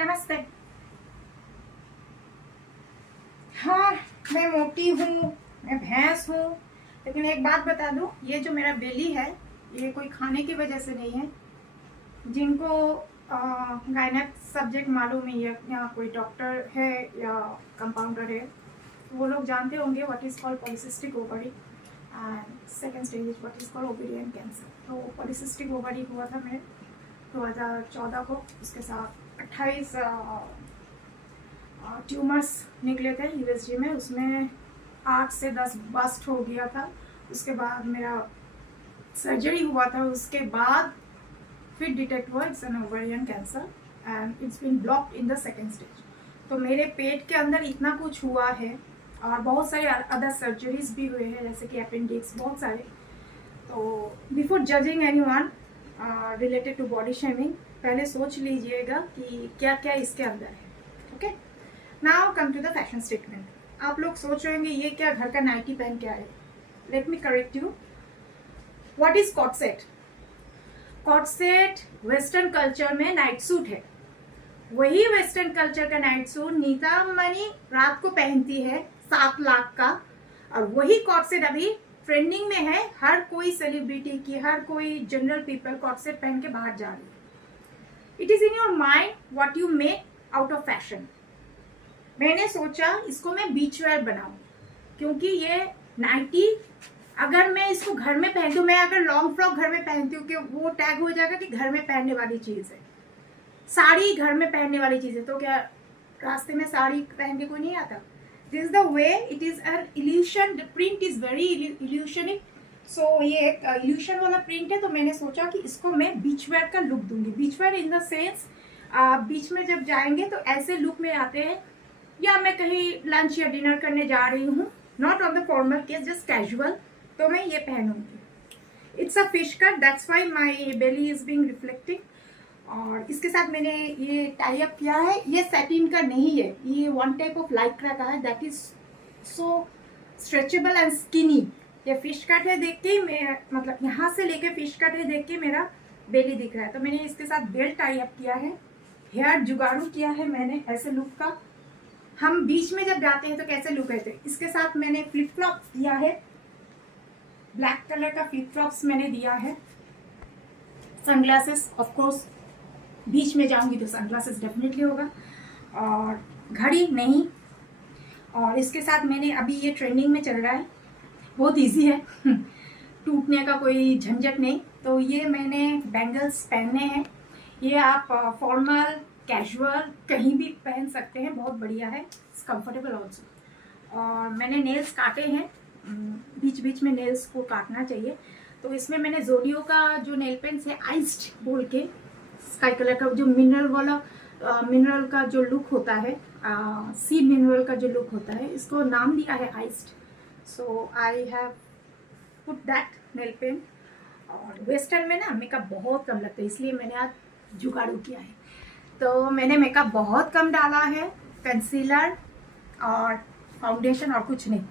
नमस्ते। हाँ, मैं मोटी हूँ, मैं भैंस हूँ, लेकिन एक बात बता दूँ, ये जो मेरा बेली है ये कोई खाने की वजह से नहीं है। जिनको गायनेक सब्जेक्ट मालूम है या कोई डॉक्टर है या कंपाउंडर है, वो लोग जानते होंगे what is called polycystic ovary and second stage is what is called ovarian cancer. तो पॉलीसिस्टिक ओवरी हुआ था मेरे 2014 को, उसके साथ 28 ट्यूमर्स निकले थे यूएसजी में, उसमें 8 से 10 बस्ट हो गया था। उसके बाद मेरा सर्जरी हुआ था, उसके बाद फिर डिटेक्ट हुआ it's an ovarian cancer and it's been blocked in the second stage. तो मेरे पेट के अंदर इतना कुछ हुआ है और बहुत सारे अदर सर्जरीज भी हुए हैं, जैसे कि अपेंडिक्स, बहुत सारे। तो before judging anyone related to body shaming, पहले सोच लीजिएगा कि क्या क्या इसके अंदर है। Okay, now come to the fashion statement. आप लोग सोच रहे होंगे ये क्या घर का नाइटी पहन के आए। Let me correct you, what is cot set? Cot set western culture में नाइट सूट है। वही वेस्टर्न कल्चर का नाइट सूट नीता अंबानी रात को पहनती है 7 लाख का, और वही कॉट सेट अभी ट्रेंडिंग में है। हर कोई सेलिब्रिटी की, हर कोई जनरल पीपल कॉट सेट पहन के बाहर जा रही है। It is in your mind what you make out of fashion. मैंने सोचा इसको मैं बीच वेयर बनाऊं, क्योंकि ये नाइटी अगर मैं इसको घर में पहनती हूँ, मैं अगर लॉन्ग फ्रॉक घर में पहनती हूँ कि वो टैग हो जाएगा कि घर में पहनने वाली चीज है। साड़ी घर में पहनने वाली चीज है, तो क्या रास्ते में साड़ी पहन के कोई नहीं आता? This is the way, it is an illusion, the print is very illusionic. So ये एक इल्यूशन वाला प्रिंट है, तो मैंने सोचा कि इसको मैं बीच वेयर का लुक दूंगी। बीच वेयर इन द सेंस बीच में जब जाएंगे तो ऐसे लुक में आते हैं, या मैं कहीं लंच या डिनर करने जा रही हूँ, not on the formal case, just casual, तो मैं ये पहनूंगी। It's a fish cut, that's why my belly is being reflecting. और इसके साथ मैंने ये टाई अप किया है। ये सैटिन का नहीं है, ये वन टाइप ऑफ लाइक्रा का है, that is so stretchable and skinny. ये फिश कट है, देख के मैं मतलब यहाँ से लेके फिश कट है देख के मेरा बेली दिख रहा है। तो मैंने इसके साथ बेल्ट टाई अप किया है, हेयर जुगाड़ू किया है मैंने ऐसे लुक का। हम बीच में जब जाते हैं तो कैसे लुक रहते हैं। इसके साथ मैंने फ्लिप फ्लॉप दिया है, ब्लैक कलर का फ्लिप फ्लॉप्स मैंने दिया है। सनग्लासेस, ऑफ कोर्स बीच में जाऊंगी तो सनग्लासेस डेफिनेटली होगा, और घड़ी नहीं। और इसके साथ मैंने अभी ये ट्रेंडिंग में चल रहा है, बहुत इजी है टूटने का कोई झंझट नहीं। तो ये मैंने बैंगल्स पहनने हैं। ये आप फॉर्मल कैजुअल कहीं भी पहन सकते हैं, बहुत बढ़िया है, इट्स कंफर्टेबल ऑल्सो। और मैंने नेल्स काटे हैं, बीच बीच में नेल्स को काटना चाहिए। तो इसमें मैंने जोडियो का जो नेल पेंट्स है, आइस्ड बोल के, स्काई कलर का जो मिनरल वाला मिनरल का जो लुक होता है, सी मिनरल का जो लुक होता है, इसको नाम दिया है iced. So I have put that nail paint. और वेस्टर्न में ना मेकअप बहुत कम लगता है, इसलिए मैंने आज जुगाड़ू किया है। तो मैंने मेकअप बहुत कम डाला है, कंसीलर और फाउंडेशन और कुछ नहीं,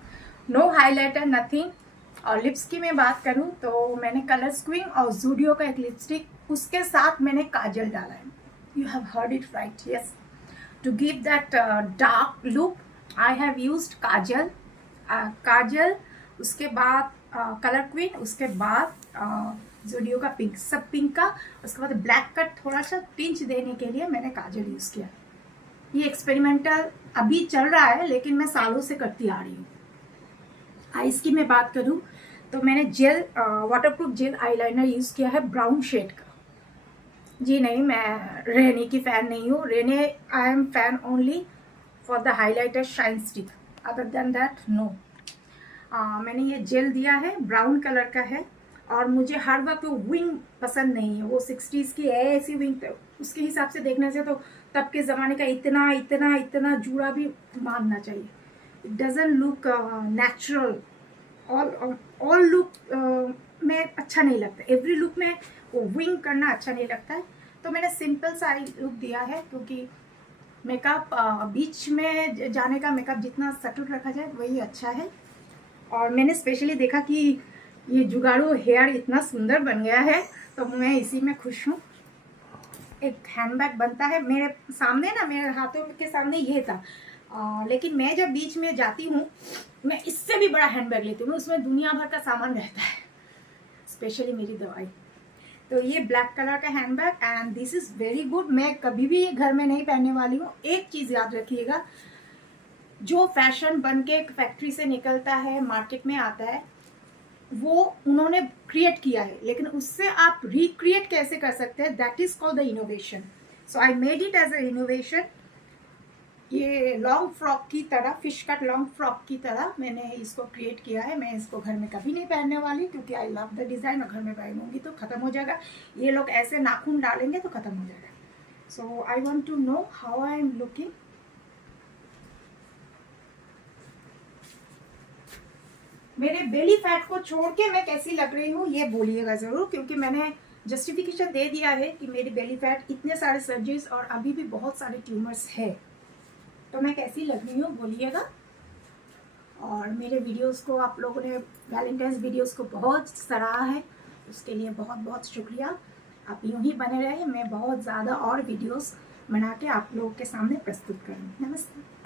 नो हाइलाइटर, नथिंग। और लिप्स की मैं बात करूं तो मैंने कलर स्क्वीन और जूडियो का एक लिपस्टिक, उसके साथ मैंने काजल डाला है। You have heard it right, yes, to give that dark look I have used kajal. काजल, उसके बाद कलर क्वीन, उसके बाद जूडियो का पिंक, सब पिंक का। उसके बाद ब्लैक कट थोड़ा सा पिंच देने के लिए मैंने काजल यूज किया। ये एक्सपेरिमेंटल अभी चल रहा है, लेकिन मैं सालों से करती आ रही हूँ। आईज की मैं बात करूँ तो मैंने gel waterproof gel eyeliner use किया है, ब्राउन शेड का। जी नहीं, मैं रेने की फैन नहीं हूँ। रेने I am fan only for the highlighter shine stick, other than that no. मैंने ये जेल दिया है, ब्राउन कलर का है। और मुझे हर वक्त वो विंग पसंद नहीं है, वो 60s की है ऐसी विंग, उसके हिसाब से देखने से तो तब के ज़माने का इतना इतना इतना जूड़ा भी मानना चाहिए। It doesn't look natural, all look में अच्छा नहीं लगता, एवरी लुक में वो विंग करना अच्छा नहीं लगता है। तो मैंने सिंपल सा लुक दिया है, क्योंकि मेकअप बीच में जाने का मेकअप जितना सटल रखा जाए वही अच्छा है। और मैंने स्पेशली देखा कि ये जुगाड़ू हेयर इतना सुंदर बन गया है, तो मैं इसी में खुश हूँ। एक हैंडबैग बनता है मेरे सामने ना, मेरे हाथों के सामने ये था। लेकिन मैं जब बीच में जाती हूँ, मैं इससे भी बड़ा हैंडबैग लेती हूँ, उसमें दुनिया भर का सामान रहता है, स्पेशली मेरी दवाई। तो ये ब्लैक कलर का handbag and this is very good. मैं कभी भी ये घर में नहीं पहनने वाली हूँ। एक चीज़ याद रखिएगा, जो फैशन बन के फैक्ट्री से निकलता है, मार्केट में आता है, वो उन्होंने क्रिएट किया है, लेकिन उससे आप रिक्रिएट कैसे कर सकते हैं, that is called the innovation. So I made it as a innovation. ये लॉन्ग फ्रॉक की तरह, फिश कट लॉन्ग फ्रॉक की तरह मैंने इसको क्रिएट किया है। मैं इसको घर में कभी नहीं पहनने वाली, क्योंकि आई लव द डिज़ाइन, और घर में पहनूंगी तो ख़त्म हो जाएगा। ये लोग ऐसे नाखून डालेंगे तो ख़त्म हो जाएगा। So I want to know how I am looking. मेरे बेली फैट को छोड़ के मैं कैसी लग रही हूँ ये बोलिएगा ज़रूर, क्योंकि मैंने जस्टिफिकेशन दे दिया है कि मेरी बेली फैट, इतने सारे सर्जरीज और अभी भी बहुत सारे ट्यूमर्स है, तो मैं कैसी लग रही हूँ बोलिएगा। और मेरे वीडियोस को आप लोगों ने, वैलेंटाइंस वीडियोस को बहुत सराहा है, उसके लिए बहुत बहुत शुक्रिया। आप यूँ ही बने रहे, मैं बहुत ज़्यादा और वीडियोस बना के आप लोगों के सामने प्रस्तुत करूँ। नमस्ते।